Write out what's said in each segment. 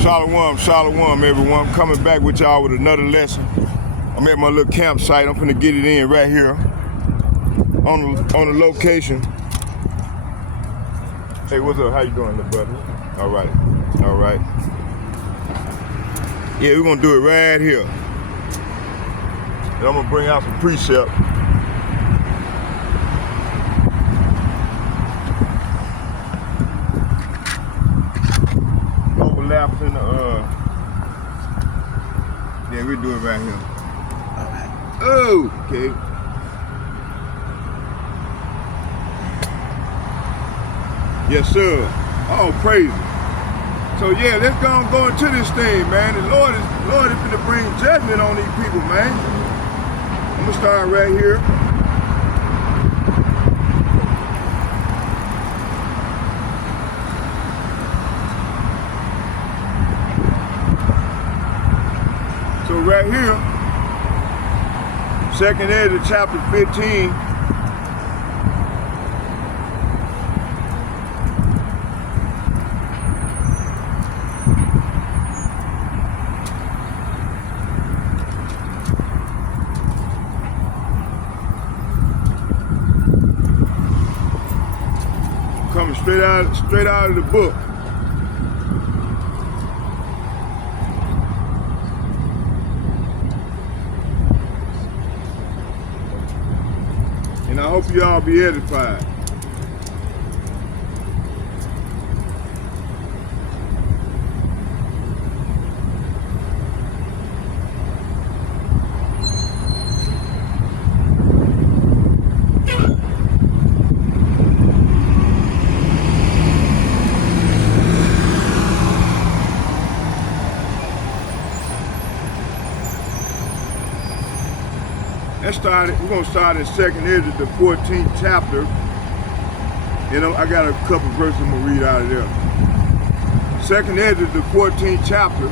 Shalom, everyone. I'm coming back with y'all with another lesson. I'm at my little campsite. I'm finna get it in right here on the location. Hey, what's up? How you doing, little brother? All right. Yeah, we're gonna do it right here. And I'm gonna bring out some precept. Overlaps in the yeah, we do it right here. Oh, okay. Yes, sir. Oh, praise it. So yeah, let's go into this thing, man. The Lord is gonna bring judgment on these people, man. I'm gonna start right here. So right here, 2nd Ezra chapter 15. Coming straight out of the book. And I hope you all be edified. We're gonna start in 2nd Ezra, the 14th chapter. And I got a couple verses I'm gonna read out of there. 2nd Ezra, the 14th chapter.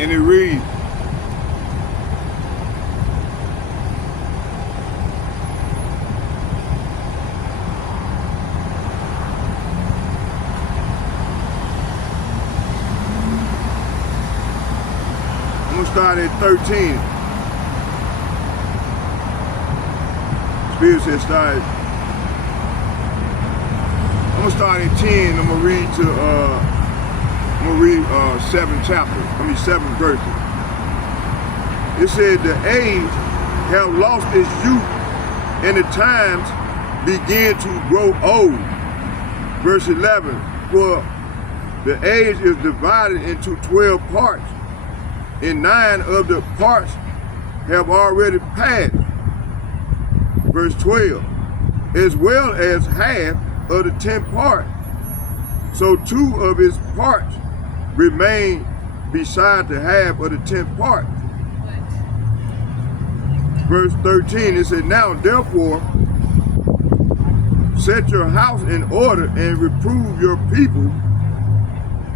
And it reads, start at 13. Spirit said start. I'm gonna start at 10. I'm gonna read 7 verses. It said the age have lost its youth and the times begin to grow old. Verse 11, for the age is divided into 12 parts. And 9 of the parts have already passed. Verse 12, as well as half of the 10th part. So 2 of its parts remain beside the half of the 10th part. Verse 13, it said, now therefore set your house in order and reprove your people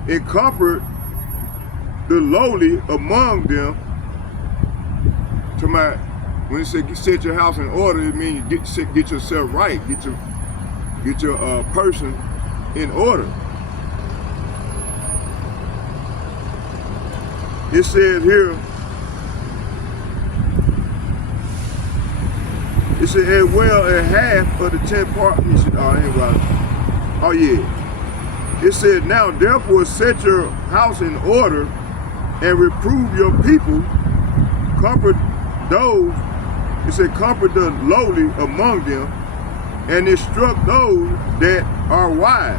and comfort the lowly among them. When it said set your house in order, it means get yourself right, get your person in order. It says here, it said as well as half of the 10th part. Oh yeah. It said now therefore set your house in order and reprove your people, comfort those, it said comfort the lowly among them, and instruct those that are wise.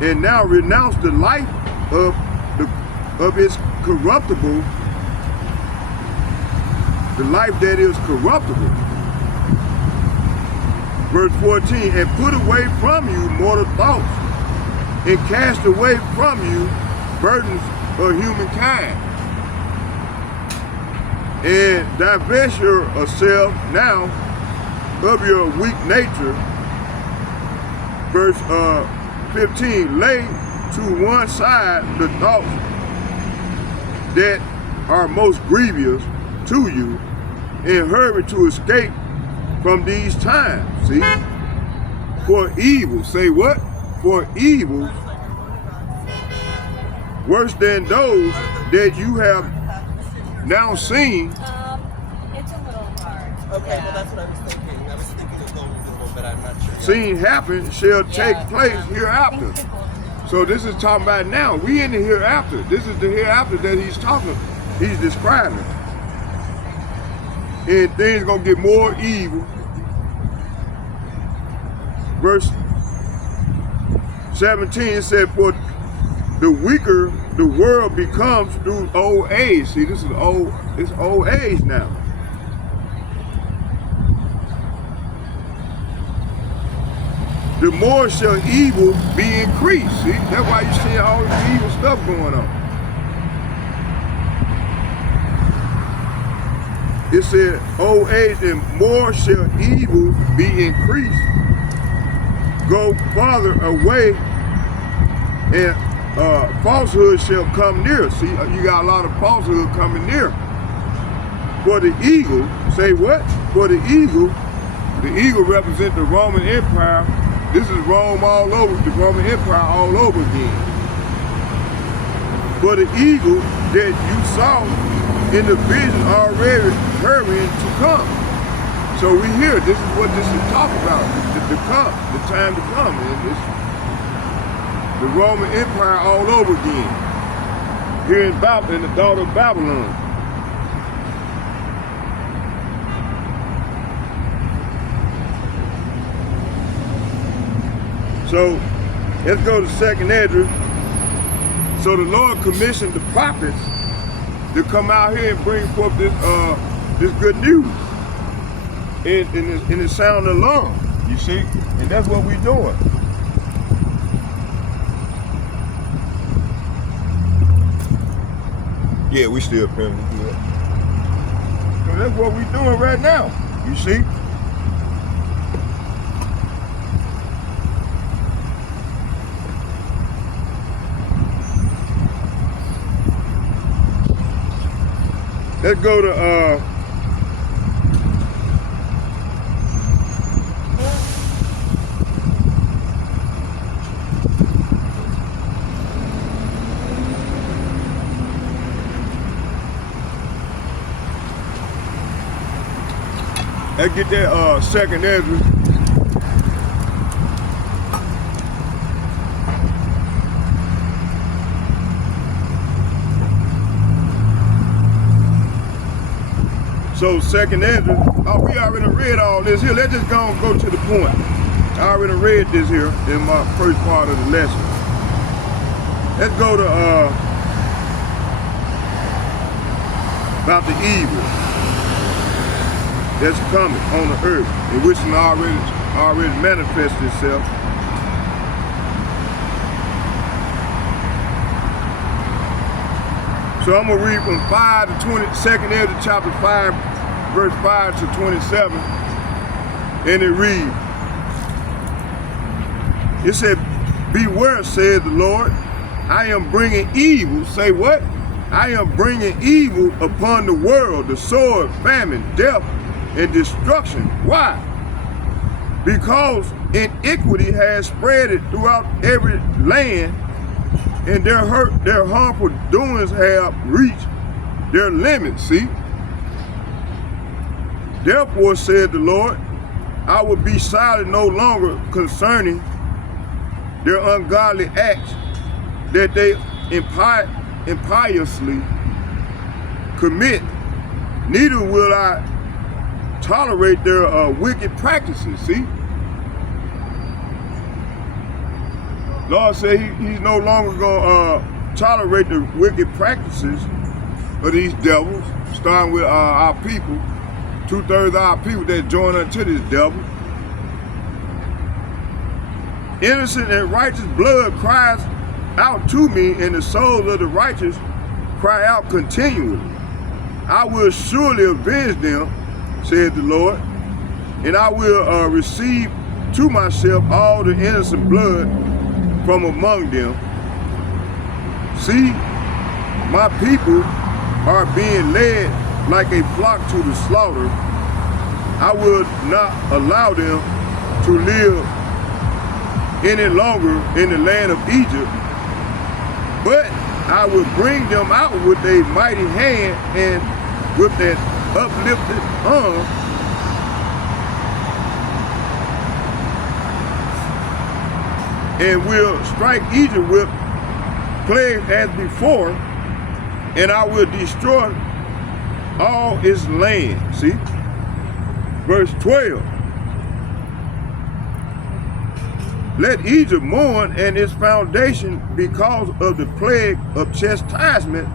And now renounce the life of its corruptible, the life that is corruptible. Verse 14, and put away from you mortal thoughts, and cast away from you burdens of humankind, and divest yourself now of your weak nature. Verse 15, lay to one side the thoughts that are most grievous to you, and hurry to escape from these times. See? For evil, say what? For evil worse than those that you have now seen. It's a little hard. Okay, well that's what I was thinking. I was thinking of going with one, but I'm not sure. Seen happen shall take place hereafter. So this is talking about now. We in the hereafter. This is the hereafter that he's describing. And things gonna get more evil. Verse 17 it said, for the weaker the world becomes through old age. See, this is it's old age now. The more shall evil be increased. See, that's why you see all this evil stuff going on. It said, old age and more shall evil be increased. Go farther away, and falsehood shall come near. See, you got a lot of falsehood coming near. For the eagle, say what? For the eagle represents the Roman Empire. This is Rome all over, the Roman Empire all over again. For the eagle that you saw in the vision already hurrying to come. So we hear this is what this is talking about, the time to come. And it's the Roman Empire all over again. Here in Babylon, in the daughter of Babylon. So let's go to 2nd Esdras. So the Lord commissioned the prophets to come out here and bring forth this good news in the sound alarm, you see? And that's what we're doing. Yeah, we still feeling good. So that's what we're doing right now, you see? Let's go to let's get that 2nd Esdras. So 2nd Esdras, we already read all this here. Let's just go to the point. I already read this here in my first part of the lesson. Let's go to about the evil that's coming on the earth, in which it already manifested itself. So I'm gonna read from 5 to 20, 2nd Esdras chapter 5, verse 5 to 27, and it reads, it said, beware, said the Lord, I am bringing evil, say what? I am bringing evil upon the world, the sword, famine, death, and destruction. Why? Because iniquity has spread it throughout every land, and their harmful doings have reached their limits, see? Therefore, said the Lord, I will be silent no longer concerning their ungodly acts that they impiously commit, neither will I tolerate their wicked practices, see? Lord said he's no longer gonna tolerate the wicked practices of these devils, starting with our people, 2/3 of our people that join unto this devil. Innocent and righteous blood cries out to me, and the souls of the righteous cry out continually. I will surely avenge them, said the Lord, and I will receive to myself all the innocent blood from among them. See, my people are being led like a flock to the slaughter. I will not allow them to live any longer in the land of Egypt, but I will bring them out with a mighty hand and with an uplifted arm, and will strike Egypt with plagues as before, and I will destroy all its land. See? Verse 12. Let Egypt mourn and its foundation because of the plague of chastisement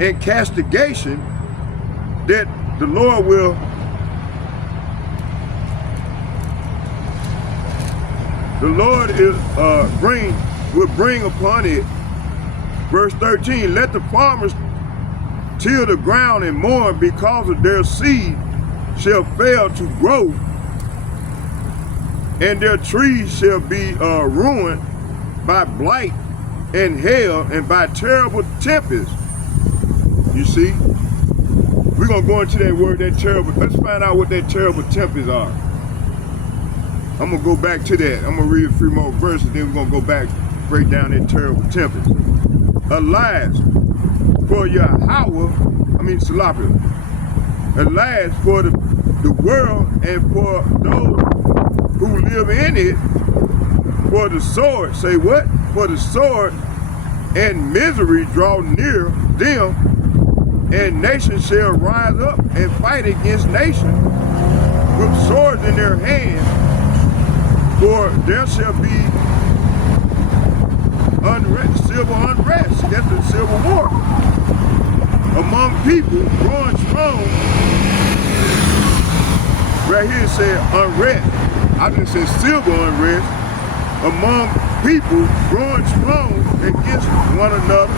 and castigation that the Lord will bring upon it. Verse 13, let the farmers till the ground and mourn because of their seed shall fail to grow, and their trees shall be ruined by blight and hail and by terrible tempests. You see? We're going to go into that word, that terrible. Let's find out what that terrible tempests are. I'm going to go back to that. I'm going to read a few more verses, then we're going to go back, break down that terrible tempest. Alas, for Salapia. Alas, for the world and for those who live in it, for the sword, say what? For the sword and misery draw near them, and nation shall rise up and fight against nation with swords in their hands, for there shall be civil unrest. That's the civil war among people growing strong. Right here it said unrest. I just said civil unrest among people growing strong against one another.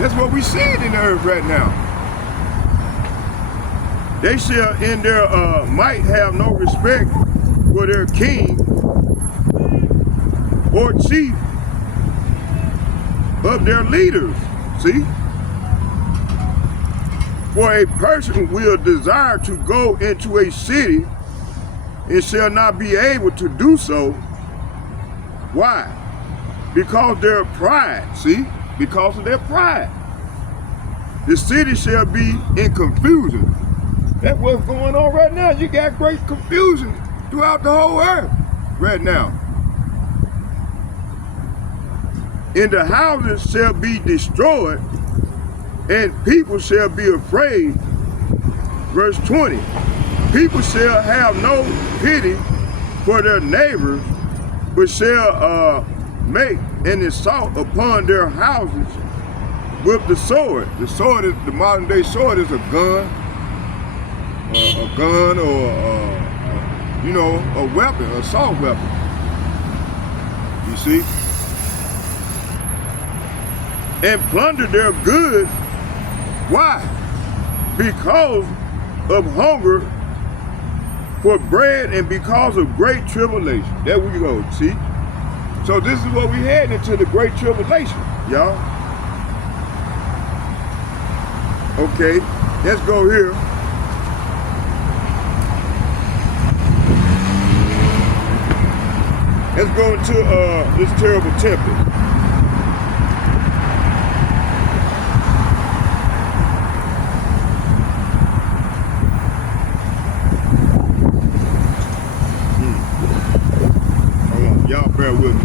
That's what we see in the earth right now. They shall in their might have no respect for their king or chief of their leaders. See? For a person will desire to go into a city and shall not be able to do so. Why? Because their pride, see? Because of their pride. The city shall be in confusion. That's what's going on right now. You got great confusion throughout the whole earth right now. And the houses shall be destroyed, and people shall be afraid. Verse 20, people shall have no pity for their neighbors, but shall make an assault upon their houses with the sword. The sword is, the modern day sword is a gun or a weapon, an assault weapon. You see? And plunder their goods. Why? Because of hunger for bread and because of great tribulation. There we go, see? So this is what we heading into, the great tribulation, y'all. Okay, let's go here. Let's go into this terrible tempest. Y'all bear with me.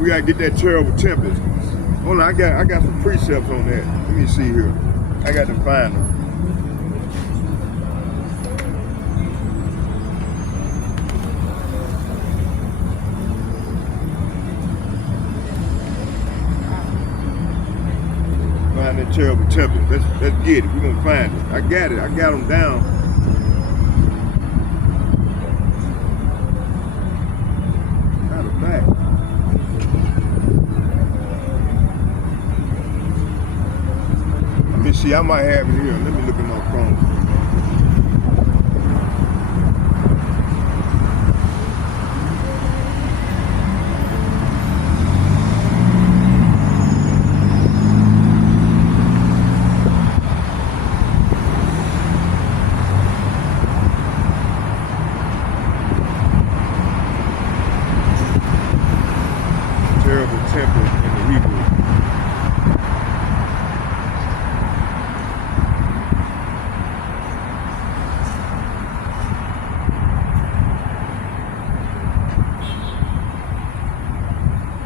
We gotta get that terrible tempest. Hold on, I got some precepts on that. Let me see here. I got to find them. find that terrible temple. Let's get it. We're gonna find it. I got it. I got them down. Out of back. Let me see. I might have it here. Let me look at my phone. Terrible temple in the Hebrew.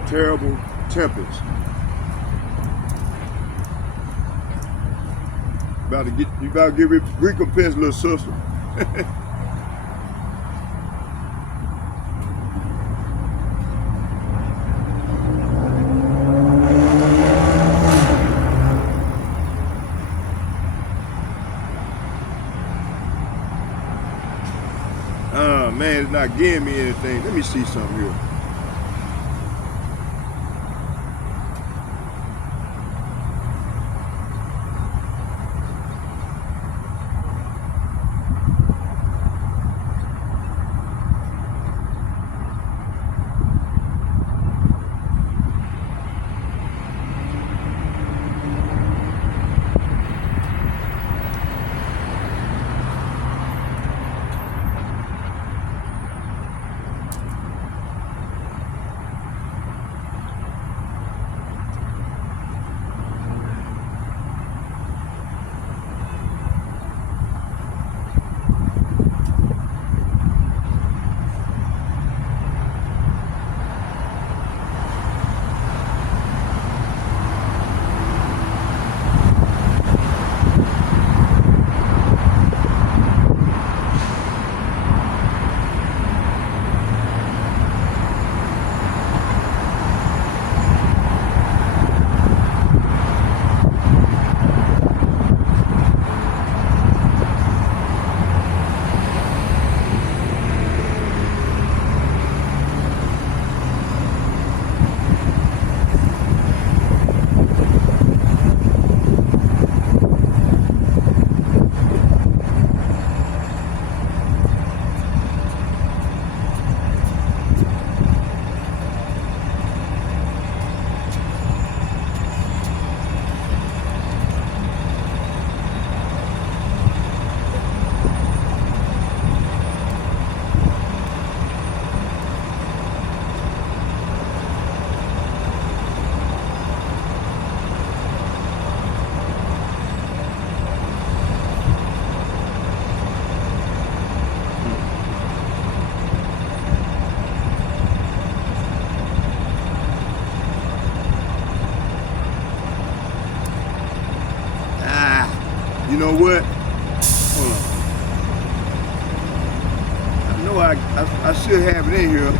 Terrible temples. You about to give it recompense, little sister. Man, it's not giving me anything. Let me see something here. You know what? Hold on. I know I should have it in here.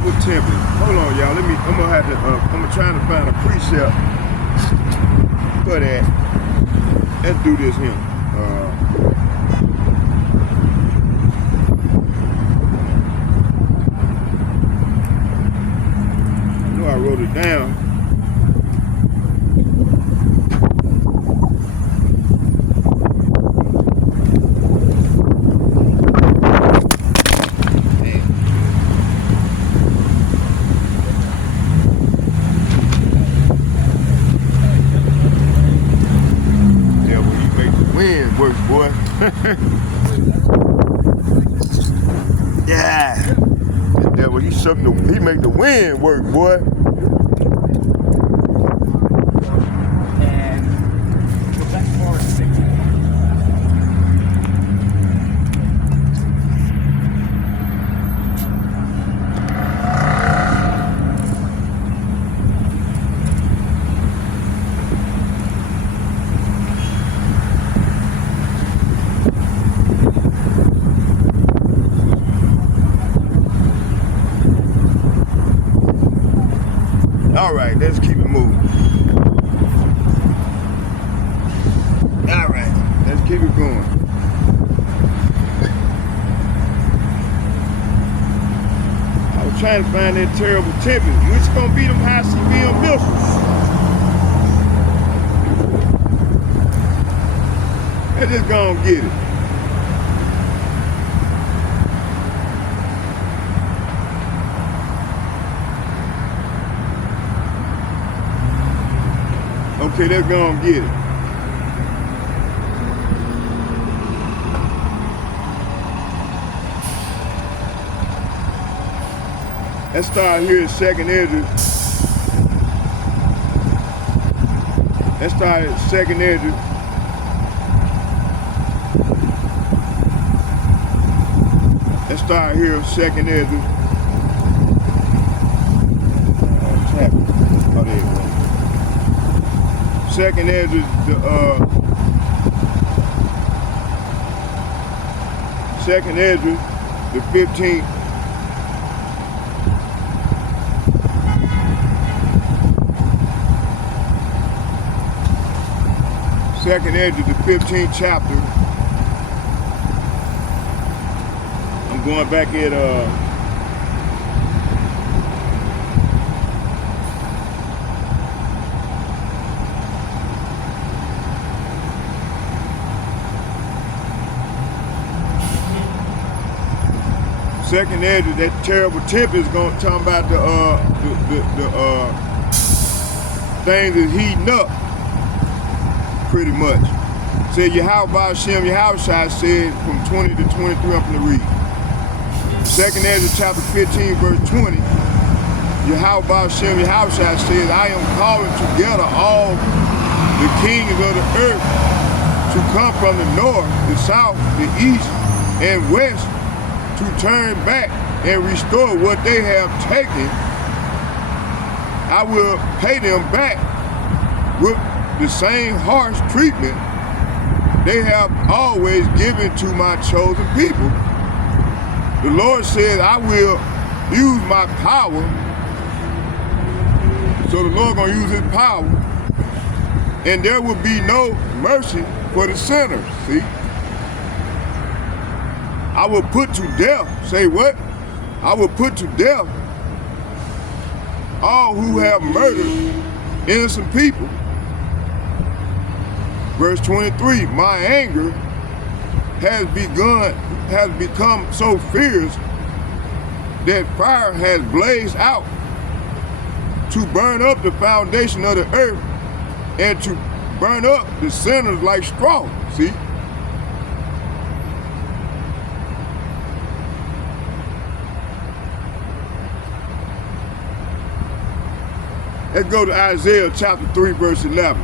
terrible temple. Hold on, y'all. I'm gonna try to find a precept for that. Let's do this here. I know I wrote it down. Works, boy. Yeah. The devil, he make the wind work, boy. And the best part is all right, let's keep it moving. All right, let's keep it going. I was trying to find that terrible temple. Which gonna be them high CBM missiles? Let's just go and get it. Okay, let's go and get it. Let's start here at second Ezra. Let's start at second Ezra. Let's start here at second Ezra. Oh, there you go. Second Ezra, second Ezra, the 15th. Second Ezra, the 15th chapter. I'm going back at second Ezra, that terrible temple is going to talk about the things that's heating up, pretty much. Said Yahweh Hashem Yahushua said from 20 to 23, I'm going to read. Second Ezra chapter 15 verse 20, Yahweh Hashem Yahushua says, I am calling together all the kings of the earth to come from the north, the south, the east, and west, to turn back and restore what they have taken. I will pay them back with the same harsh treatment they have always given to my chosen people. The Lord said, I will use my power. So the Lord gonna use his power, and there will be no mercy for the sinners, see? I will put to death, say what? I will put to death all who have murdered innocent people. Verse 23, my anger has become so fierce that fire has blazed out to burn up the foundation of the earth and to burn up the sinners like straw, see? Let's go to Isaiah chapter 3, verse 11.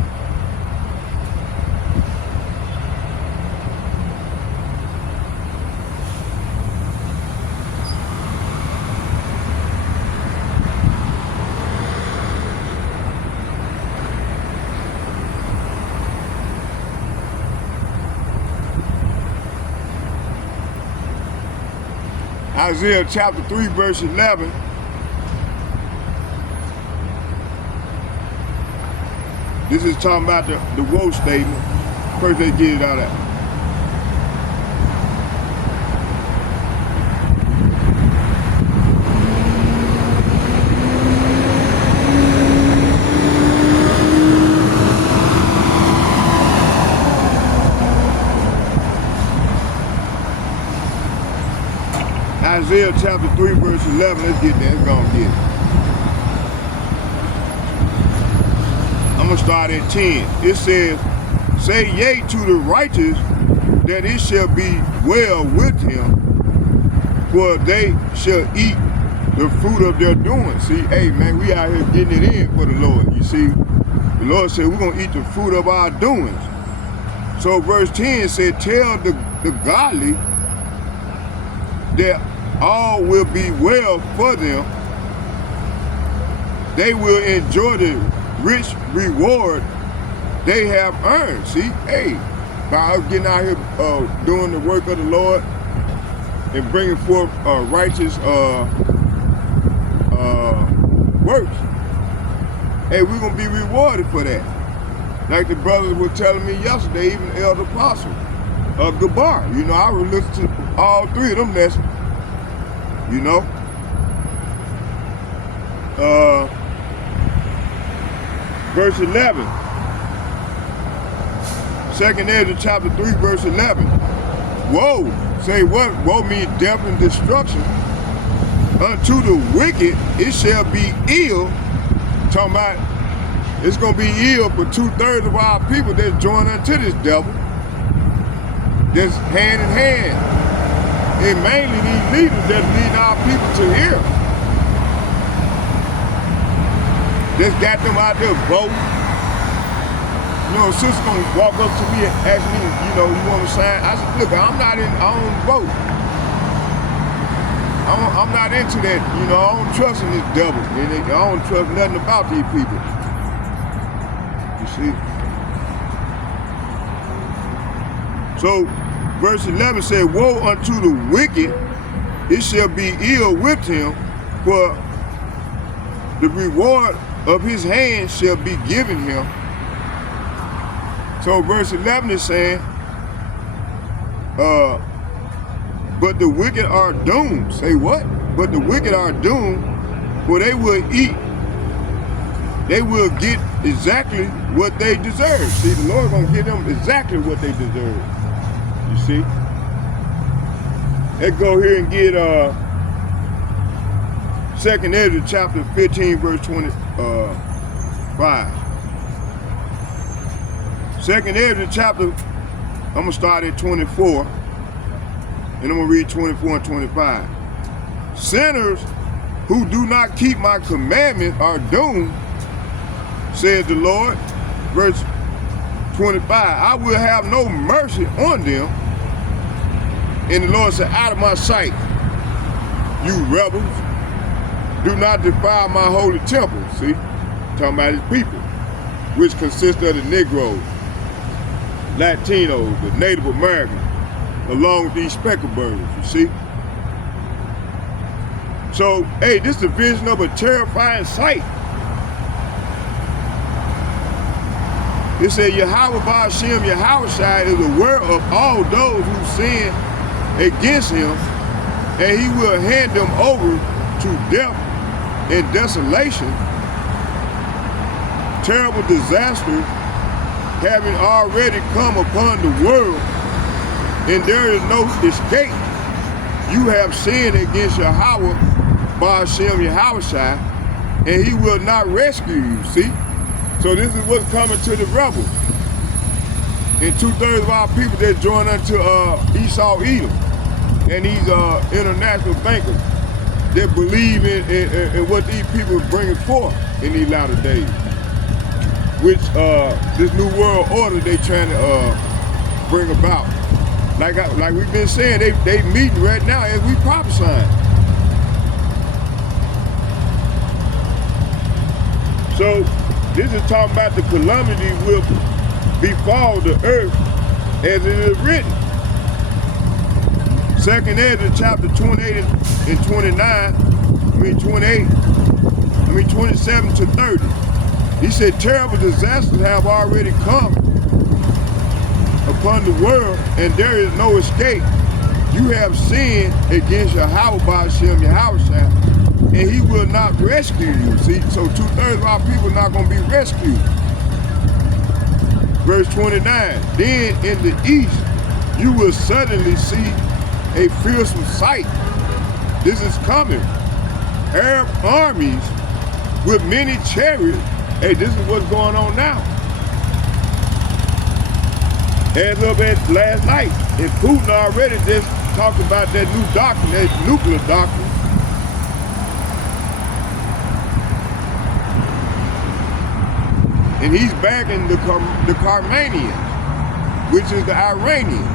Isaiah chapter 3, verse 11. This is talking about the woe statement. First they get it out of that. Isaiah chapter 3 verse 11, let's get there, let's go and get it. I'm going to start at 10. It says, say yea to the righteous, that it shall be well with him, for they shall eat the fruit of their doing. See, hey man, we out here getting it in for the Lord. You see, the Lord said we're going to eat the fruit of our doings. So verse 10 said, tell the godly that all will be well for them. They will enjoy the rich reward they have earned. See, hey, by us getting out here doing the work of the Lord and bringing forth righteous works, hey, we're going to be rewarded for that. Like the brothers were telling me yesterday, even the elder apostle of Gabar. You know, I would listen to all three of them lessons. You know, verse 11, 2nd Ezra chapter 3 verse 11. Woe, say what? Woe means death and destruction. Unto the wicked it shall be ill. Talking about it's going to be ill for 2/3 of our people that's joined unto this devil. That's hand in hand. And mainly these leaders that lead our people to here. Just got them out there voting. You know, sister gonna walk up to me and ask me, you know, you want to sign? I said, look, I don't vote. I'm not into that, you know, I don't trust in this devil. And I don't trust nothing about these people. You see? So, verse 11 said, woe unto the wicked, it shall be ill with him, for the reward of his hand shall be given him. So verse 11 is saying, but the wicked are doomed. Say what? But the wicked are doomed, for they will eat. They will get exactly what they deserve. See, the Lord gonna give them exactly what they deserve. You see? Let's go here and get 2nd Ezra chapter 15 verse 25. 2nd Ezra chapter, I'm going to start at 24, and I'm going to read 24 and 25. Sinners who do not keep my commandments are doomed, says the Lord. Verse 25, I will have no mercy on them. And the Lord said, out of my sight, you rebels, do not defile my holy temple. See, talking about his people, which consist of the Negroes, Latinos, the Native Americans, along with these speckled birds, you see. So, hey, this is a vision of a terrifying sight. It said, Yahweh Ba'ashem Yahushai is aware of all those who sin against him, and he will hand them over to death and desolation, terrible disaster having already come upon the world, and there is no escape. You have sinned against Yahweh Ba'ashem Yahushai, and he will not rescue you, see? So this is what's coming to the rebels. And 2/3 of our people that join unto Esau Edom and these international bankers that believe in what these people are bringing forth in these latter days. Which this new world order they trying to bring about. Like we've been saying, they meeting right now as we prophesying. So this is talking about the calamity will befall the earth as it is written. 2nd Ezra chapter 28 and 29, 27 to 30. He said, terrible disasters have already come upon the world, and there is no escape. You have sinned against Yahweh and he will not rescue you. See, so 2/3 of our people are not going to be rescued. Verse 29, then in the east, you will suddenly see a fearsome sight. This is coming. Arab armies with many chariots. Hey, this is what's going on now. As of last night, and Putin already just talked about that new doctrine, that nuclear doctrine. And he's backing the Carmanians, which is the Iranians.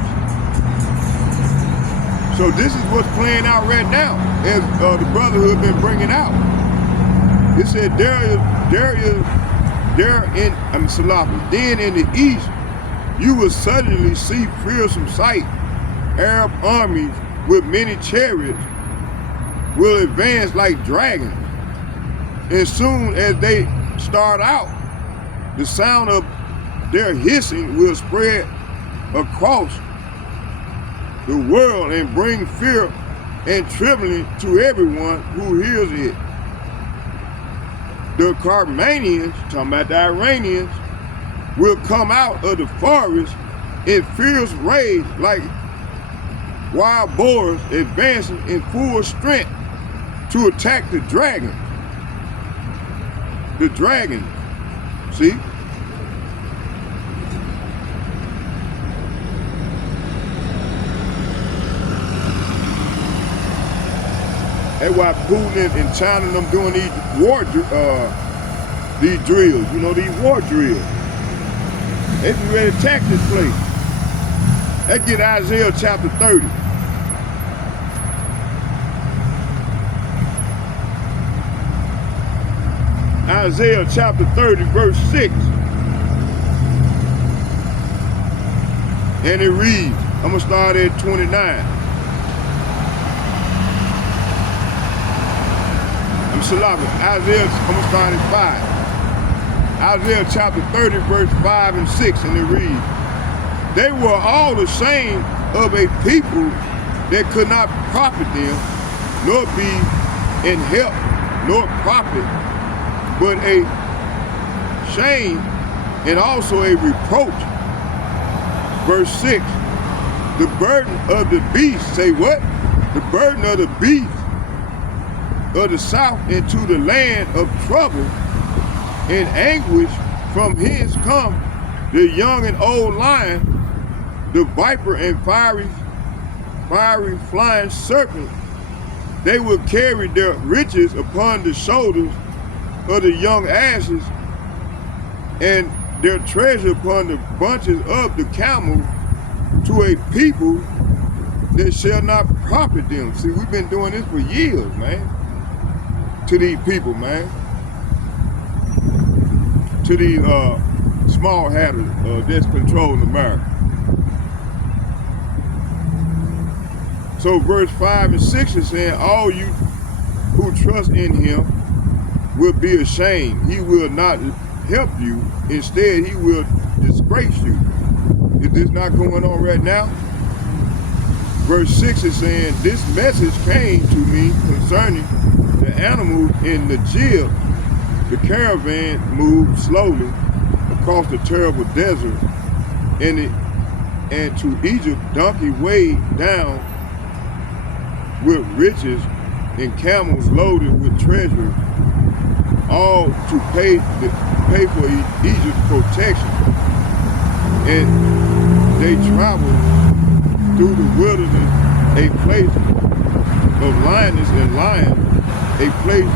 So this is what's playing out right now, as the Brotherhood been bringing out. It said then in the east, you will suddenly see fearsome sight. Arab armies with many chariots will advance like dragons. And soon as they start out, the sound of their hissing will spread across the world and bring fear and trembling to everyone who hears it. The Carmanians, talking about the Iranians, will come out of the forest in fierce rage like wild boars advancing in full strength to attack the dragon. The dragon, see? That's why Putin and China and them doing these these drills, you know, these war drills. They be ready to attack this place. Let's get Isaiah chapter 30. Isaiah chapter 30, verse 6. And it reads, I'm going to start at 29. Isaiah, I'm going to start at 5. Isaiah chapter 30, verse 5 and 6, and it reads, they were all ashamed of a people that could not profit them, nor be in help, nor profit, but a shame and also a reproach. Verse 6, the burden of the beast, say what? The burden of the beast of the south into the land of trouble and anguish, from hence come the young and old lion, the viper and fiery flying serpent. They will carry their riches upon the shoulders of the young asses, and their treasure upon the bunches of the camel, to a people that shall not profit them. See, we've been doing this for years, man. To these people, man. To these small hatters that's controlling America. So verse 5 and 6 is saying, all you who trust in him will be ashamed. He will not help you. Instead, he will disgrace you. Is this not going on right now? Verse 6 is saying, this message came to me concerning the animals in the Jib. The caravan moved slowly across the terrible desert, and to Egypt donkey weighed down with riches and camels loaded with treasure, all to pay for Egypt's protection. And they traveled through the wilderness, a place of lioness and lions, a place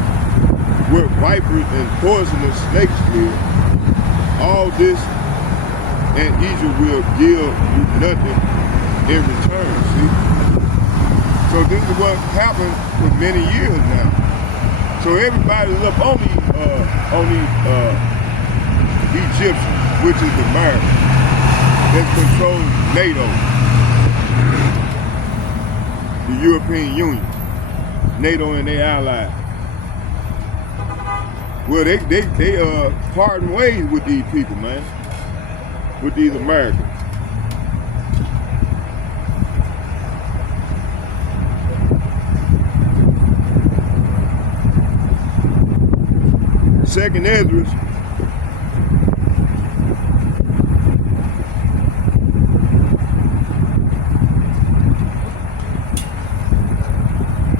where vipers and poisonous snakes live. All this and Egypt will give you nothing in return, see? So this is what happened for many years now. So everybody's up on the Egyptians, which is America, that controls NATO, the European Union, NATO and their allies. Well, they parting ways with these people, man. With these Americans. Second Esdras.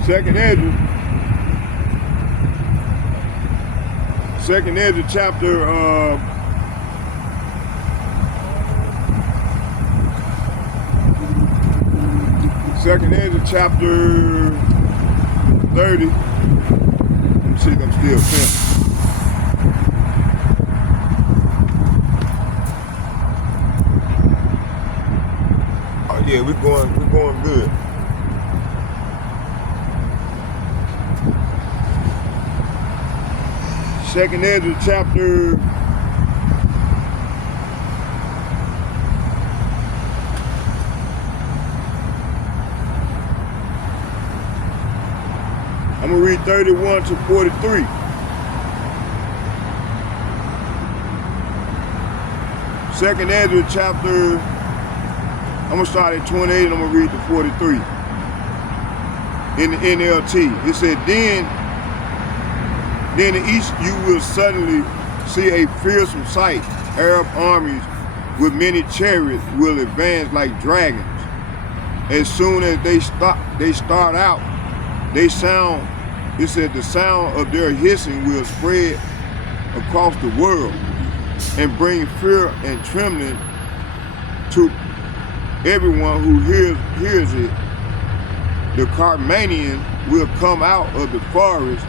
Second Esdras. Second Esdras chapter Second Esdras chapter 30. Let me see if I'm still filming. Oh yeah, we're going good. Second Esdras chapter I'm gonna read 31 to 43. Second Esdras chapter, I'm gonna start at 28 and I'm gonna read to 43. In the NLT, it said, then in the east you will suddenly see a fearsome sight. Arab armies with many chariots will advance like dragons. As soon as they start out, they sound, it said the sound of their hissing will spread across the world and bring fear and trembling to everyone who hears it. The Carmanians will come out of the forest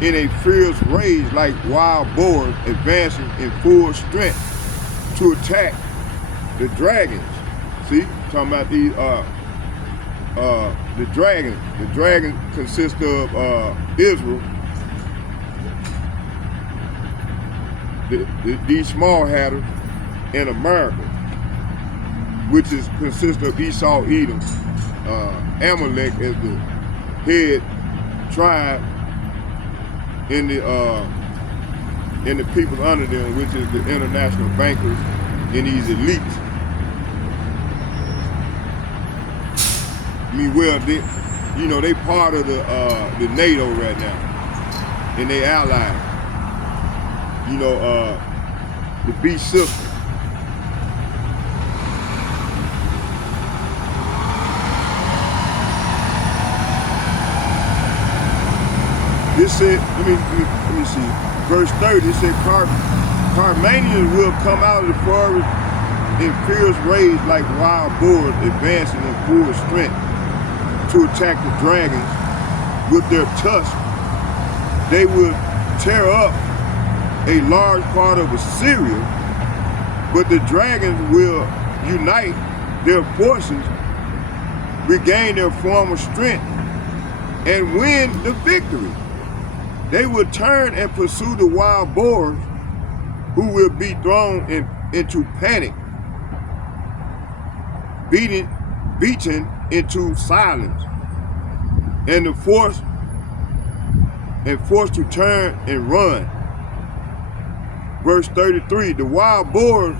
in a fierce rage like wild boars advancing in full strength to attack the dragons. See, talking about these the dragons. The dragons consist of Israel, these small hatters, and America, which consists of Esau, Edom, Amalek as the head tribe, in the people under them, which is the international bankers and these elites. I mean, well, they part of the NATO right now, and they allies. The beast system. This said, let me see. Verse 30, it said, Carmanians will come out of the forest in fierce rage like wild boars advancing in full strength to attack the dragons with their tusks. They will tear up a large part of Assyria, but the dragons will unite their forces, regain their former strength, and win the victory. They will turn and pursue the wild boars, who will be thrown into panic, beaten into silence, and forced to turn and run. Verse 33, the wild boars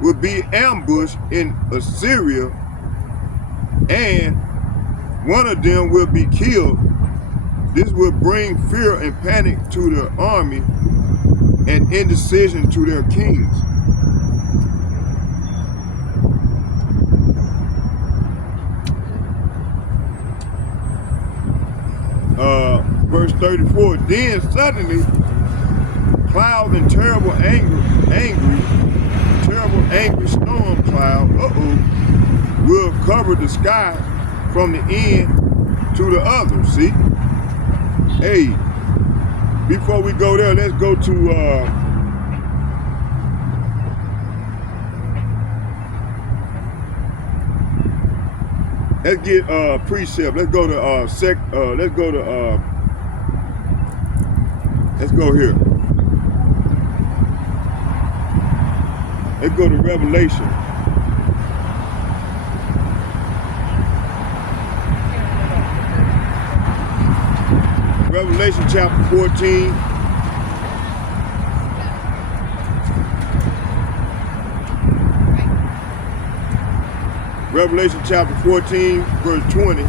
will be ambushed in Assyria, and one of them will be killed. This will bring fear and panic to the army and indecision to their kings. Verse 34, then suddenly clouds and terrible angry storm cloud, will cover the sky from the end to the other. See? Hey, before we go there, let's go to let's get precept. Let's go to let's go here. Let's go to Revelation. Revelation chapter 14. Revelation chapter 14, verse 20.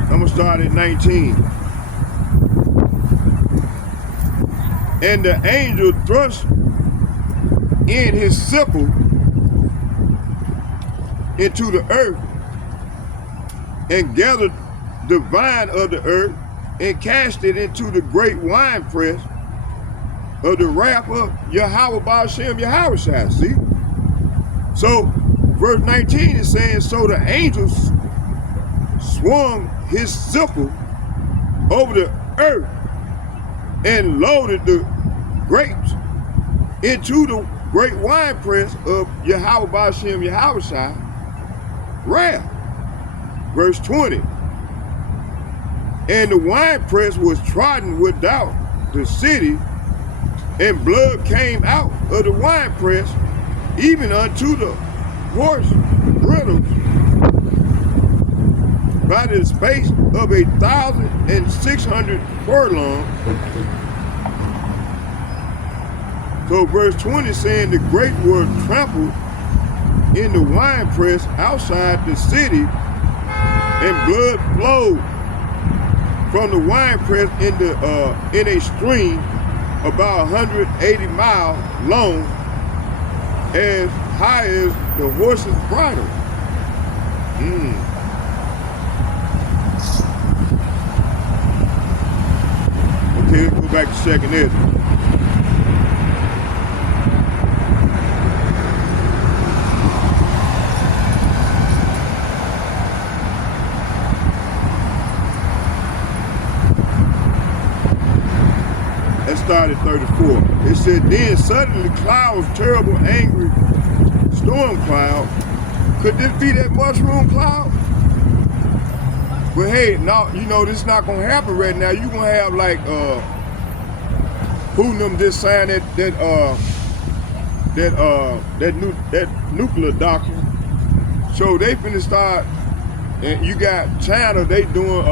I'm going to start at 19. And the angel thrust in his sickle into the earth and gathered the vine of the earth and cast it into the great winepress of the wrath of Yahweh Ba'ashem Yahushua. See? So, verse 19 is saying, so the angel swung his sickle over the earth and loaded the grapes into the great winepress of Yahweh Ba'ashem Yahushua wrath. Verse 20. And the winepress was trodden without the city, and blood came out of the winepress, even unto the horse bridles, by the space of 1,600 furlongs. So verse 20 saying the grapes were trampled in the winepress outside the city, and blood flowed from the winepress in a stream about 180 miles long, as high as the horse's bridle. Okay, let's go back to second Ezra. Started 34. It said, then suddenly clouds, terrible, angry storm cloud. Could this be that mushroom cloud? But hey, no, you know, this is not gonna happen right now. You're gonna have like Putin just signed that nuclear doctrine. So they finna start, and you got China, they doing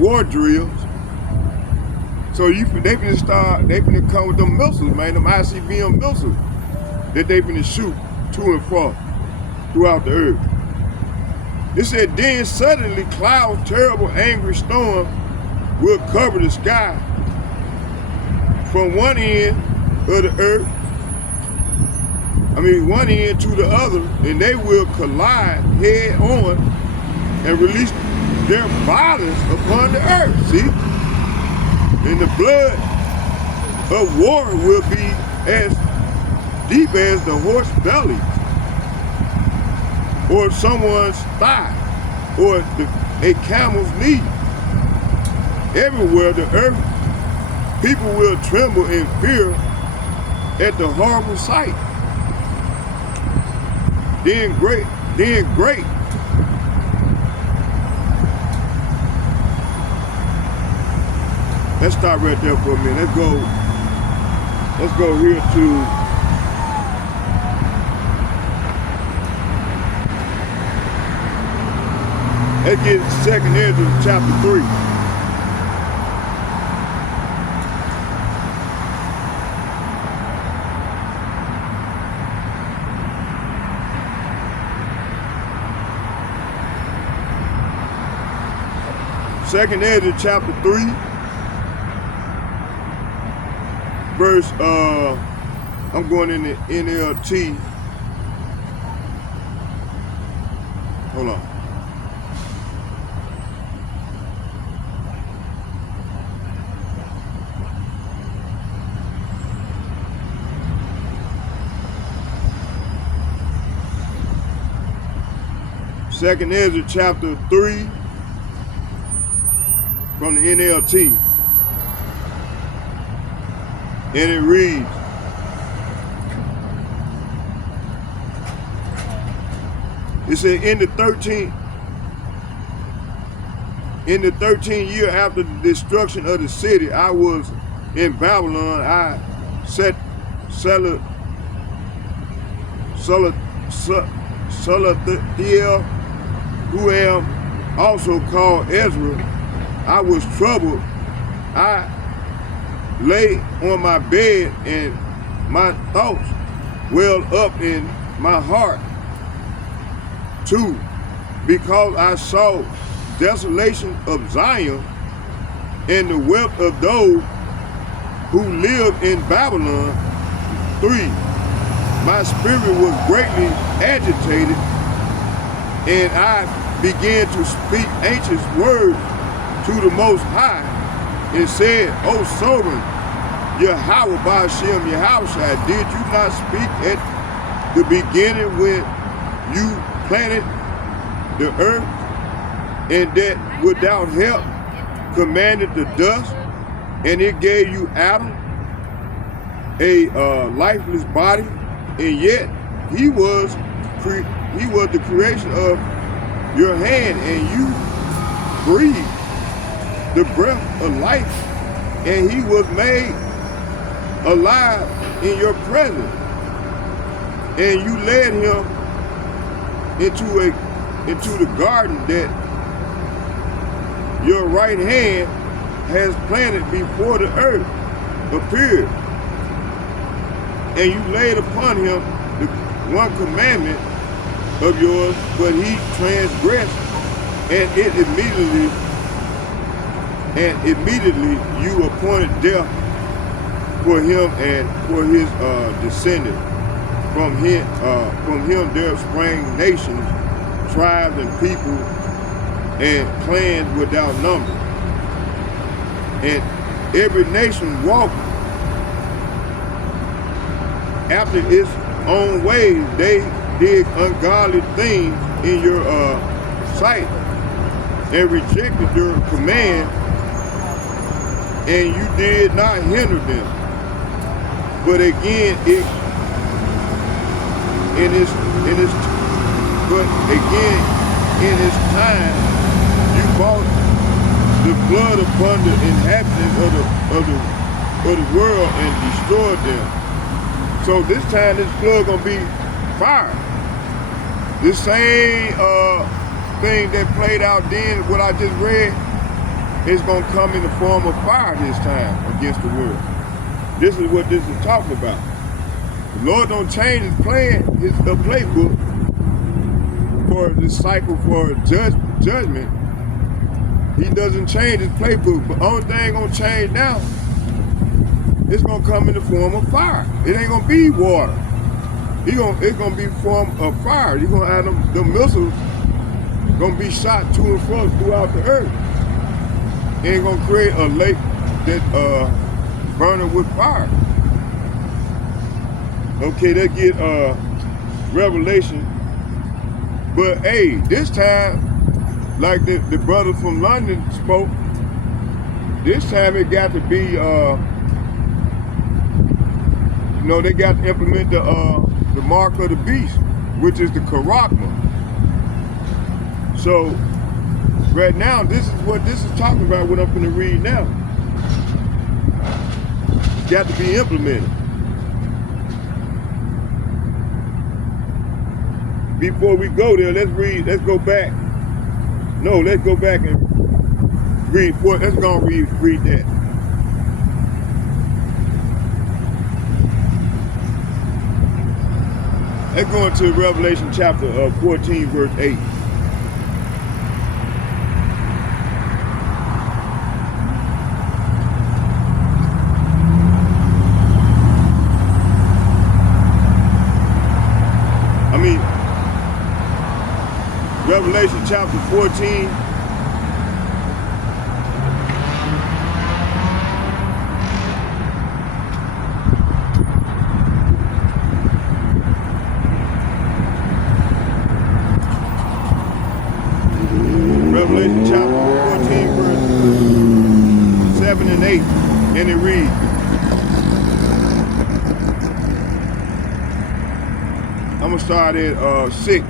war drills. So they finna come with them missiles, man, them ICBM missiles that they finna shoot to and fro throughout the earth. It said, then suddenly clouds, terrible, angry storm will cover the sky from one end of the earth, one end to the other, and they will collide head on and release their bodies upon the earth, see? And the blood of war will be as deep as the horse belly, or someone's thigh, or a camel's knee. Everywhere the earth, people will tremble in fear at the horrible sight. Then great. Let's stop right there for a minute. Let's go here to let's get second Ezra chapter 3. Second Ezra chapter 3. Verse, I'm going in the NLT. Hold on. Second Ezra chapter 3 from the NLT. And it reads, it said, in the 13th year after the destruction of the city, I was in Babylon. I set Salathiel, who am also called Ezra. I was troubled. I lay on my bed, and my thoughts welled up in my heart 2. Because I saw desolation of Zion and the wealth of those who live in Babylon. 3. My spirit was greatly agitated, and I began to speak anxious words to the Most High, and said, O sovereign Yahweh Ba'ashem Yahushua, did you not speak at the beginning when you planted the earth, and that without help commanded the dust, and it gave you Adam a lifeless body, and yet he was the creation of your hand, and you breathed the breath of life, and he was made alive in your presence, and you led him into the garden that your right hand has planted before the earth appeared, and you laid upon him the one commandment of yours, but he transgressed, and immediately you appointed death for him and for his descendants. From him there sprang nations, tribes, and people, and clans without number. And every nation walked after its own ways. They did ungodly things in your sight, and rejected your command, and you did not hinder them. But again, in its time, you brought the blood upon the inhabitants of the world and destroyed them. So this time, this flood gonna be fire. This same thing that played out then, what I just read, is gonna come in the form of fire this time against the world. This is what this is talking about. The Lord don't change his plan, his playbook for this cycle for judgment. He doesn't change his playbook, but the only thing gonna change now, it's gonna come in the form of fire. It ain't gonna be water. It's gonna be form of fire. You're gonna have the missiles gonna be shot to and fro throughout the earth. And gonna create a lake that burning with fire. Okay, let's get Revelation. But hey, this time, like the brother from London spoke, this time it got to be they got to implement the mark of the beast, which is the charagma. So right now, this is what this is talking about, what I'm going to read now. It's got to be implemented. Before we go there, let's go back. No, let's go back and read. Let's go and read that. Let's go into Revelation chapter 14, verse 8. Revelation chapter 14. Revelation chapter 14, verse 7 and 8. And it reads, I'm going to start at 6.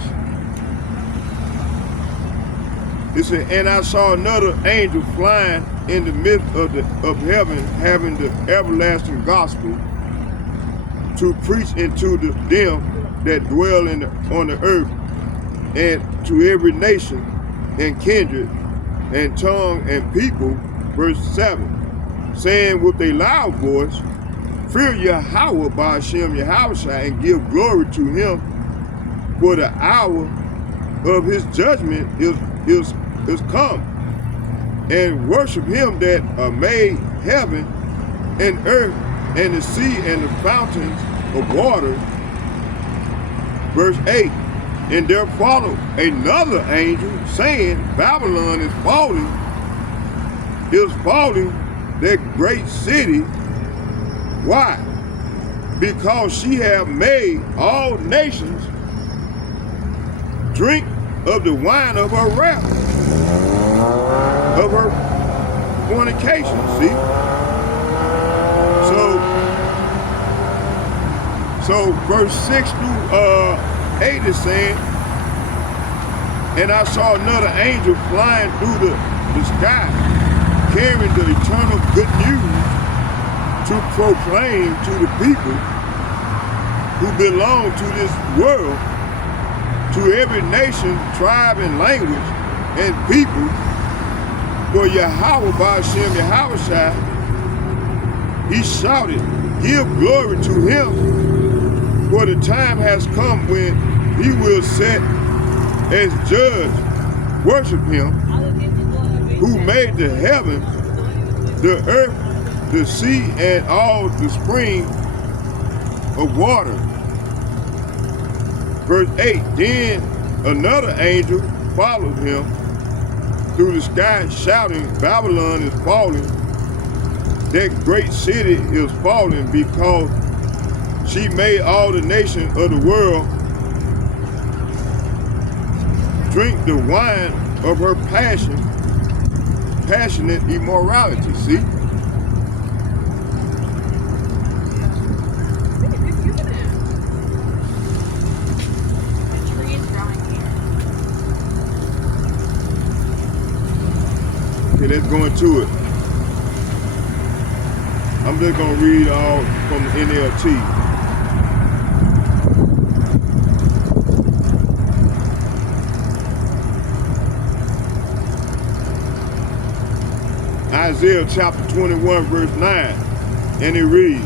It said, and I saw another angel flying in the midst of heaven, having the everlasting gospel to preach unto them that dwell on the earth, and to every nation and kindred and tongue and people. Verse 7, saying with a loud voice, fear Yahweh Ba'ashem Yahushua, and give glory to him, for the hour of his judgment is come, and worship him that made heaven and earth and the sea and the fountains of water. Verse 8, and there followed another angel saying, Babylon is falling, that great city. Why? Because she have made all nations drink of the wine of her wrath, of her fornication. See? So verse 6 through 8 is saying, and I saw another angel flying through the sky, carrying the eternal good news to proclaim to the people who belong to this world, to every nation, tribe, and language, and people, for Yahweh Ba'ashem Yahushua, he shouted, give glory to him, for the time has come when he will set as judge, worship him, who made the heaven, the earth, the sea, and all the springs of water. Verse 8, then another angel followed him through the sky, shouting, Babylon is falling, that great city is falling, because she made all the nations of the world drink the wine of her passionate immorality. See? Okay, let's go into it. I'm just going to read all from the NLT. Isaiah chapter 21 verse 9, and it reads,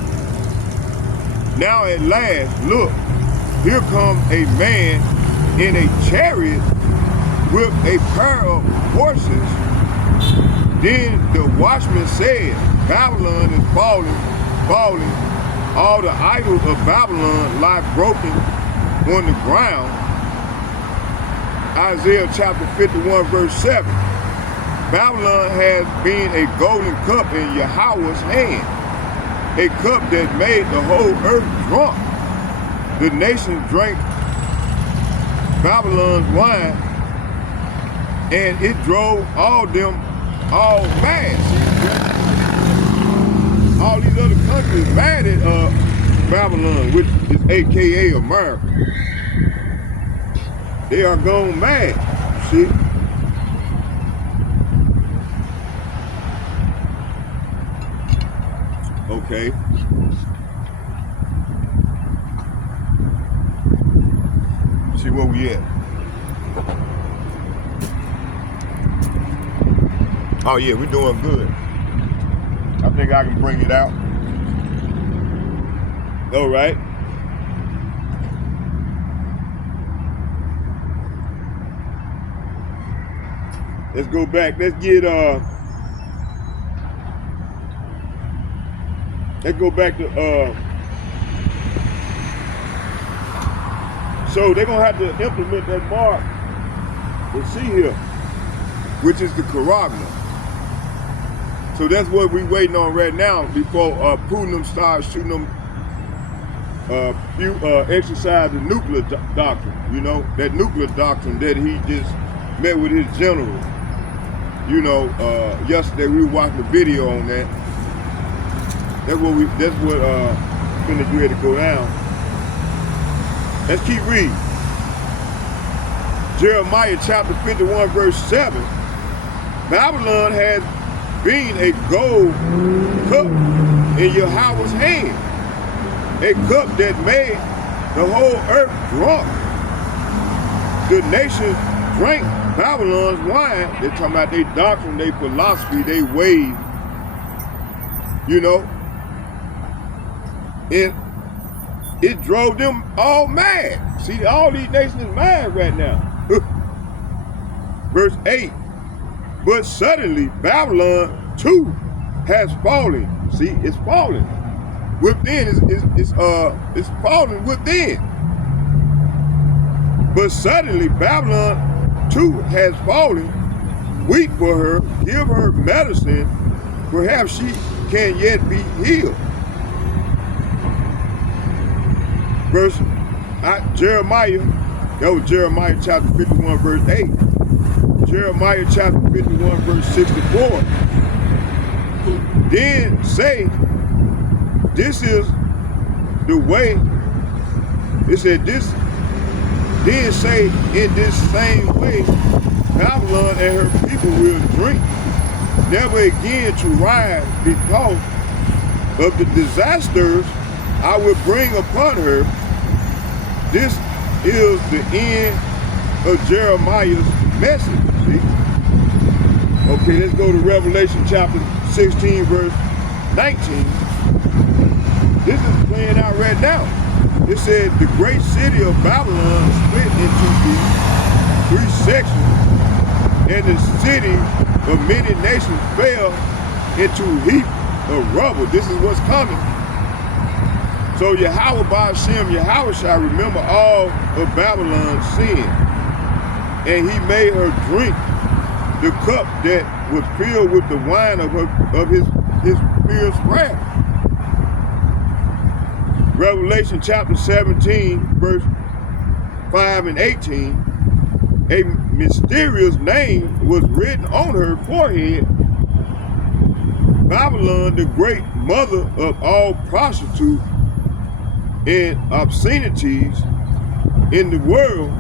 now at last, look, here comes a man in a chariot with a pair of horses. Then the watchman said, Babylon is falling, falling. All the idols of Babylon lie broken on the ground. Isaiah chapter 51 verse 7. Babylon has been a golden cup in Yahweh's hand, a cup that made the whole earth drunk. The nations drank Babylon's wine, and it drove all mad. All these other countries mad at Babylon, which is AKA America. They are gone mad, see? Okay. See where we at. Oh yeah, we're doing good. I think I can bring it out. All right. Let's go back. Let's go back to so they're gonna have to implement that mark. Let's see here, which is the Karagna. So that's what we're waiting on right now before Putin starts shooting them, exercise the nuclear doctrine. You know, that nuclear doctrine that he just met with his general. You know, yesterday we were watching a video on that. That's what finna get ready to go down. Let's keep reading. Jeremiah chapter 51 verse 7. Babylon has been a gold cup in Yahweh's hand, a cup that made the whole earth drunk. The nations drank Babylon's wine. They're talking about their doctrine, their philosophy, their ways, you know. And it drove them all mad. See, all these nations is mad right now. Verse 8, but suddenly Babylon too has fallen. See, it's fallen. Within, it's fallen within. But suddenly Babylon too has fallen. Weep for her, give her medicine, perhaps she can yet be healed. Verse Jeremiah, that was Jeremiah chapter 51, verse 8. Jeremiah chapter 51, verse 64. Then say, this is the way. It said this, then say, in this same way, Babylon and her people will drink, never again to rise, because of the disasters I will bring upon her. This is the end of Jeremiah's message. See? Okay, let's go to Revelation chapter 16, verse 19. This is playing out right now. It said the great city of Babylon split into three sections, and the city of many nations fell into a heap of rubble. This is what's coming. So Yahweh Ba'ashem, Yahweh shall remember all of Babylon's sin, and he made her drink the cup that was filled with the wine of his fierce wrath. Revelation chapter 17, verse 5 and 18, a mysterious name was written on her forehead, Babylon, the great mother of all prostitutes and obscenities in the world.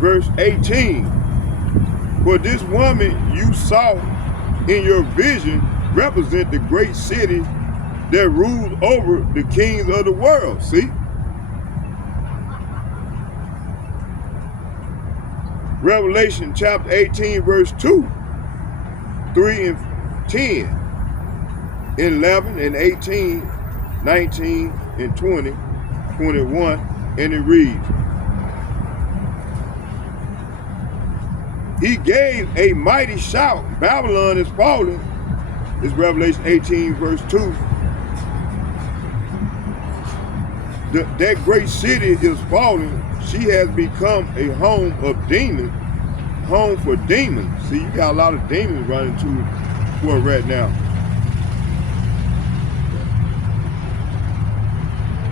Verse 18, for this woman you saw in your vision represent the great city that rules over the kings of the world. See? Revelation chapter 18, verse 2, 3 and 10, 11 and 18, 19 and 20, 21, and it reads, he gave a mighty shout, Babylon is fallen. It's Revelation 18, verse 2. That great city is falling. She has become a home of demons, home for demons. See, you got a lot of demons running to her right now.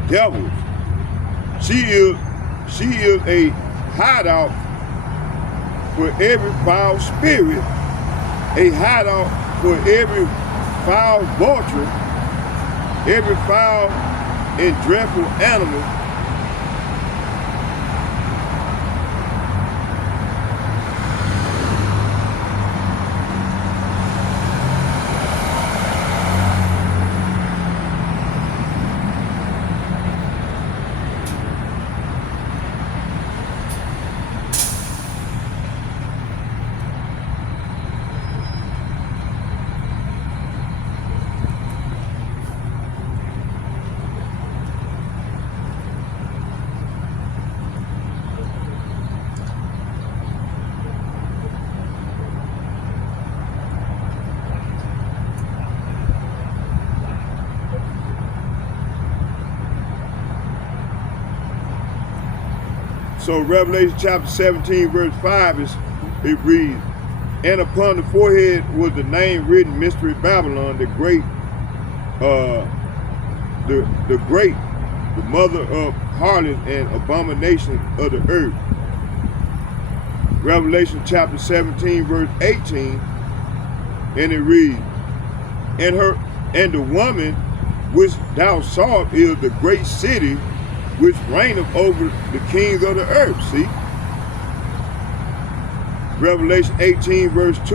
Devils. She is a hideout for every foul spirit, a hideout for every foul vulture, every foul and dreadful animal, So Revelation chapter 17, verse 5, it reads, and upon the forehead was the name written, Mystery Babylon, the great, the mother of harlots and abomination of the earth. Revelation chapter 17, verse 18, and it reads, and the woman which thou sawest is the great city which reigneth over the kings of the earth. See? Revelation 18, verse 2.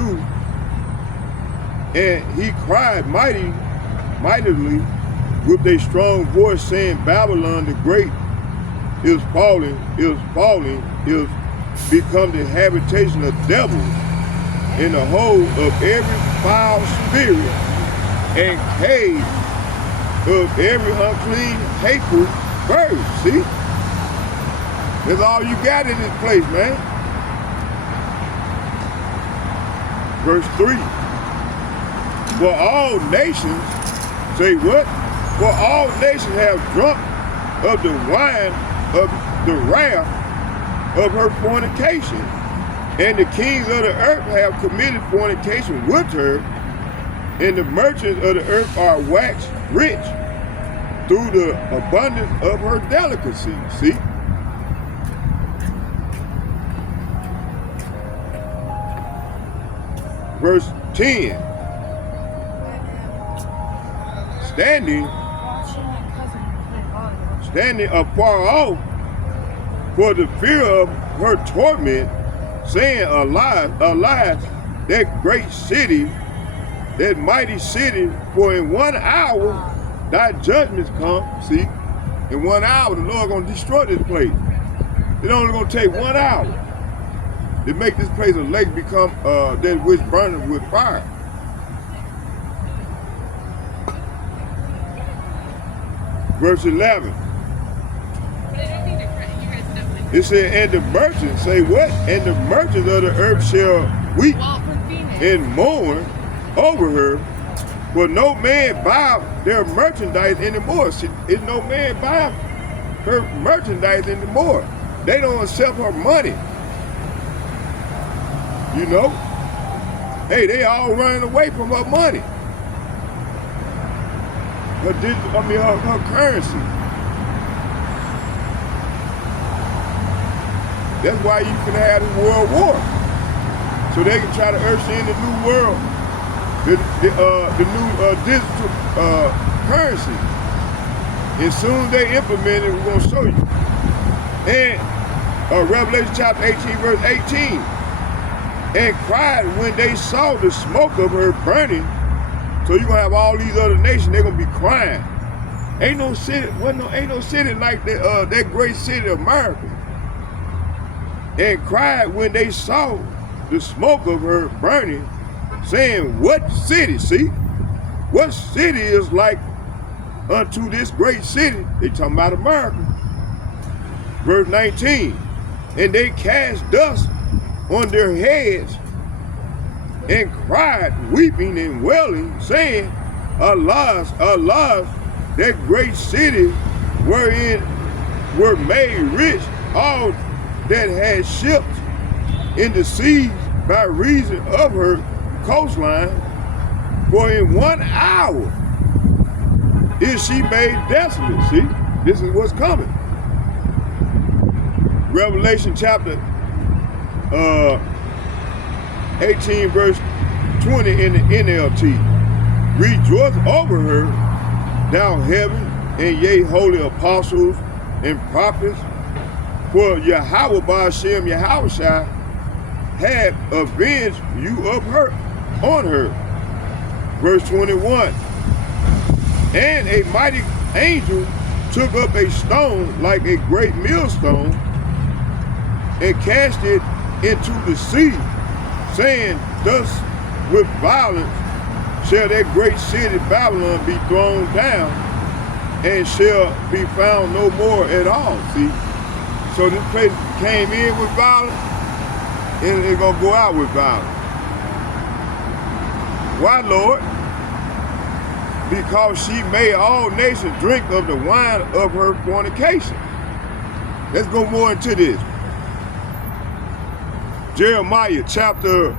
And he cried mightily with a strong voice, saying, Babylon the great is falling, is become the habitation of devils, and the hold of every foul spirit, and cave of every unclean, hateful bird. See? That's all you got in this place, man. Verse 3. For all nations, say what? For all nations have drunk of the wine of the wrath of her fornication, and the kings of the earth have committed fornication with her, and the merchants of the earth are waxed rich through the abundance of her delicacy. See? Verse 10. Standing afar off for the fear of her torment, saying, Alas, alas, that great city, that mighty city, for in 1 hour thy judgments come. See, in 1 hour the Lord gonna destroy this place. It's only gonna take 1 hour to make this place a lake become that which burning with fire. Verse 11. It said, and the merchants, say what? And the merchants of the earth shall weep and mourn over her, for no man buy their merchandise anymore. See, it's no man buy her merchandise anymore. They don't accept her money. You know? Hey, they all running away from her money. Her currency. That's why you can have this world war. So they can try to usher in the new world, the new digital currency. As soon as they implement it, we're going to show you. And Revelation chapter 18, verse 18. And cried when they saw the smoke of her burning. So you're going to have all these other nations, they're going to be crying. Ain't no city like that great city of America. And cried when they saw the smoke of her burning, saying, what city, see? What city is like unto this great city? They talking about America. Verse 19, and they cast dust on their heads and cried, weeping and wailing, saying, Alas, alas, that great city wherein were made rich all that had ships in the seas by reason of her coastline, for in 1 hour is she made desolate. See, this is what's coming. Revelation chapter 18 verse 20 in the NLT. Rejoice over her, thou heaven, and ye holy apostles and prophets, for Yahweh Ba'ashem Yahushua had avenged you of her on her. Verse 21. And a mighty angel took up a stone like a great millstone and cast it into the sea, saying, thus with violence shall that great city Babylon be thrown down, and shall be found no more at all. See? So this place came in with violence, and it's gonna go out with violence. Why, Lord? Because she made all nations drink of the wine of her fornication. Let's go more into this. Jeremiah chapter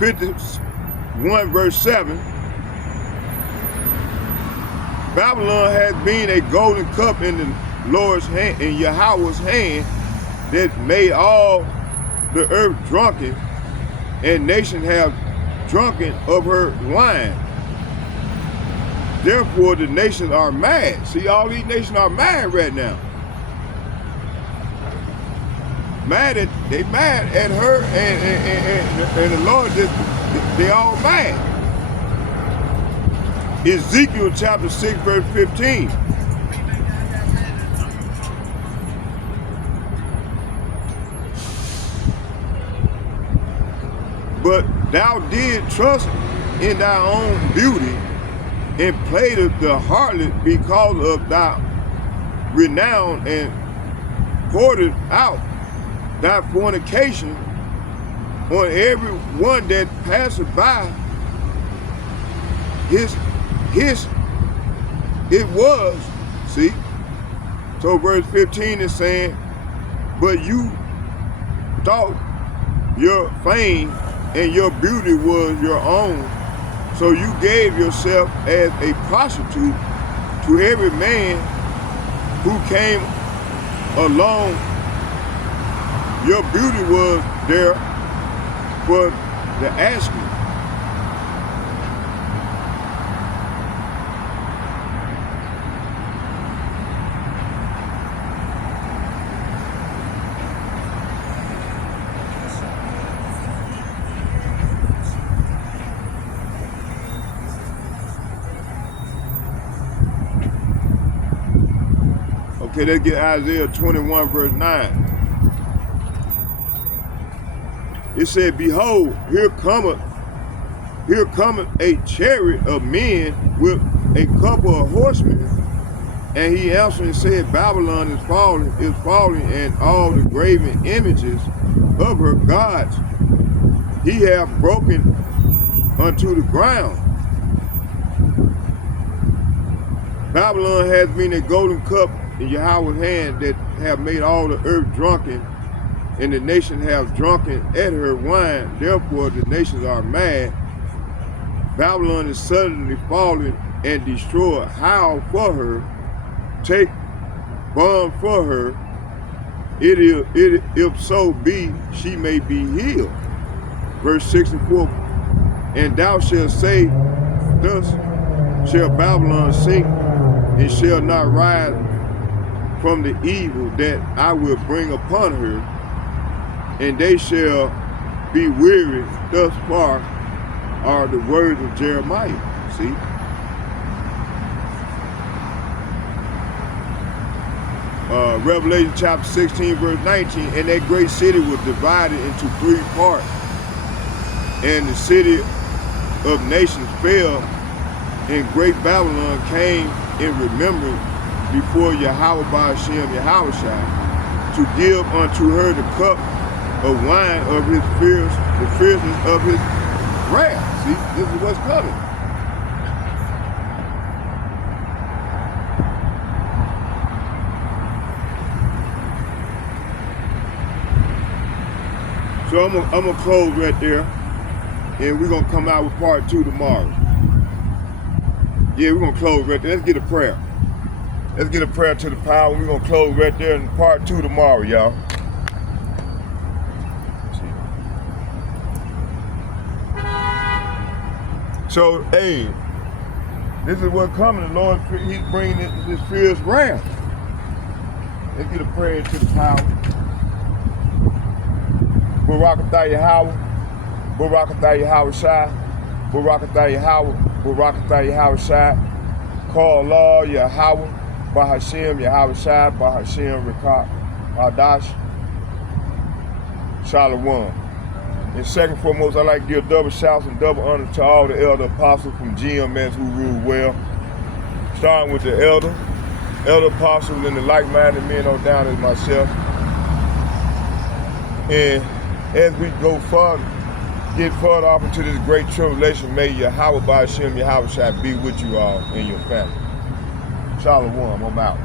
51 verse 7. Babylon has been a golden cup in the Lord's hand, in Yahweh's hand, that made all the earth drunken, and nations have drunken of her wine. Therefore the nations are mad. See, all these nations are mad right now. They mad at her, and the Lord, they all mad. Ezekiel chapter 6 verse 15. But thou did trust in thy own beauty, and played the harlot because of thy renown, and poured out thy fornication on every one that passes by. It was, see? So verse 15 is saying, but you thought your fame and your beauty was your own, so you gave yourself as a prostitute to every man who came along. Your beauty was there for the asking. Okay, let's get Isaiah 21 verse 9. It said, behold, here cometh a chariot of men with a couple of horsemen. And he answered and said, Babylon is falling, and all the graven images of her gods he hath broken unto the ground. Babylon has been a golden cup in Yahweh's hand that have made all the earth drunken, and the nations have drunken at her wine. Therefore the nations are mad. Babylon is suddenly fallen and destroyed. Howl for her, take balm for her. If so be she may be healed. Verse 64, and thou shalt say, thus shall Babylon sink, and shall not rise from the evil that I will bring upon her, and they shall be weary. Thus far are the words of Jeremiah. See? Revelation chapter 16 verse 19, and that great city was divided into 3 parts, and the city of nations fell, and great Babylon came in remembrance before Yahweh by Hashem Yahushua, to give unto her the cup of wine of his the fierceness of his wrath. See, this is what's coming. So I'm gonna close right there, and we're gonna come out with part 2 tomorrow. Yeah, we're gonna close right there. Let's get a prayer. Let's get a prayer to the power. We're gonna close right there in part 2 tomorrow, y'all. So, hey, this is what's coming. The Lord, he's bringing this fierce wrath. Let's get a prayer to the power. Barakatah Yahweh, Barakatah Yahweh Shai, Barakatah Yahweh, Barakatah Yahweh Shai, call Allah Yahweh, Bahashem Yahweh Shai, Bahashem Rekat Hadash, Shalom. And second and foremost, I'd like to give double shouts and double honor to all the elder apostles from GMS who rule well. Starting with the elder apostles and the like-minded men on down as myself. And as we go further, get further off into this great tribulation, may Yahweh by Hashem, Yahweh shall be with you all and your family. Shalom, I'm out.